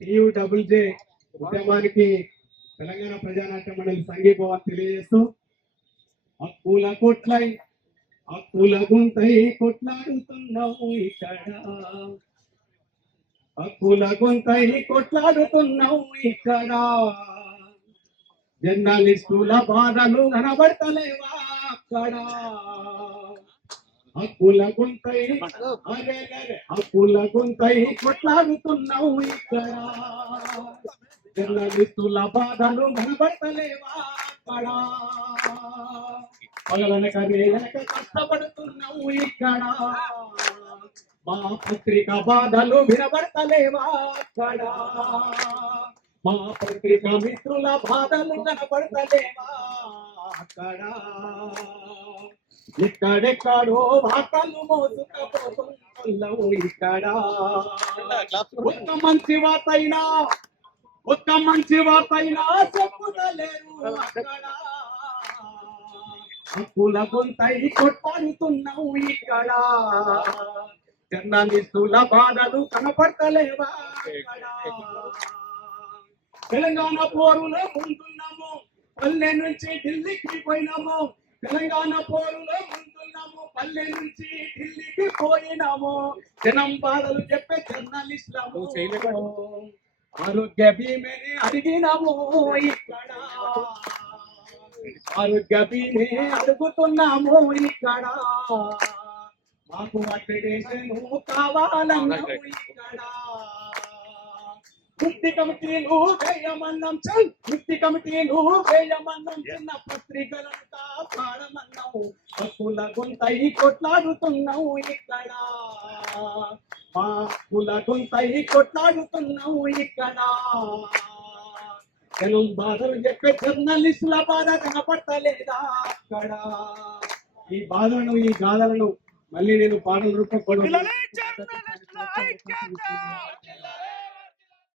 TU double జే ఉద్యమానికి తెలంగాణ ప్రజానాట్య మండలి సంఘీభావాన్ని తెలియజేస్తూ హక్కుల కొట్లై హక్కుల గుంతై కొట్లాడుతున్నావు ఇక్కడ. హక్కుల గుంతై కొట్లాడుతున్నావు ఇక్కడ. జర్నలిస్టుల బాధలు కనబడతలేవా అక్కడ? హక్కుల గొంతై అరే అరే హక్కుల గొంతై కొట్లాడుతున్నావు ఇక్కడ. జర్నలిస్టుల బాధలు కనబడతలేవా అక్కడ? పగలనక రేయనక కష్టపడుతున్నావు ఇక్కడ. మా పత్రిక బాధలు వినబడతలేవా అక్కడ? మా పత్రిక మిత్రుల బాధలు కనబడతలేవా అక్కడ? ఎక్కడెక్కడో వార్తలు మోసుకపోతున్నావు ఇక్కడ. ఒక్క మంచి వార్త అయినా ఒక్క మంచి వార్త అయినా చెప్పుతలేరు హక్కుల గొంతై కొట్టాడుతున్నావు ఇక్కడ. జర్నలిస్టుల బాధలు కనపడతలేవా? తెలంగాణ పోరులో ముందున్నాము పల్లె నుంచి ఢిల్లీకి పోయినాము. తెలంగాణ పోరులో ముందున్నాము పల్లె నుంచి ఢిల్లీకి పోయినాము. జనం బాధలు చెప్పే జర్నలిస్టులము. ఆరోగ్య బీమేని అడిగినాము ఇక్కడ. ఆరోగ్య భీమే అడుగుతున్నాము ఇక్కడ. మాకు అక్రిడేషన్ కావాలన్నాము ఇక్కడ. వృత్తి కమిటీలు వేయమన్నాం చల్ వృత్తి కమిటీలు వేయమన్నాం చిన్న పత్రికలను హక్కుల గుంతై కొట్లాడుతున్నావు ఇక్కడ. మా హక్కుల గుంతై కొట్లాడుతున్నావు ఇక్కడ. జనం బాధలు చెప్పే జర్నలిస్టుల బాధ కనపడతలేదా అక్కడ? ఈ బాధలను ఈ గాథలను మళ్ళీ నేను పాటల రూపం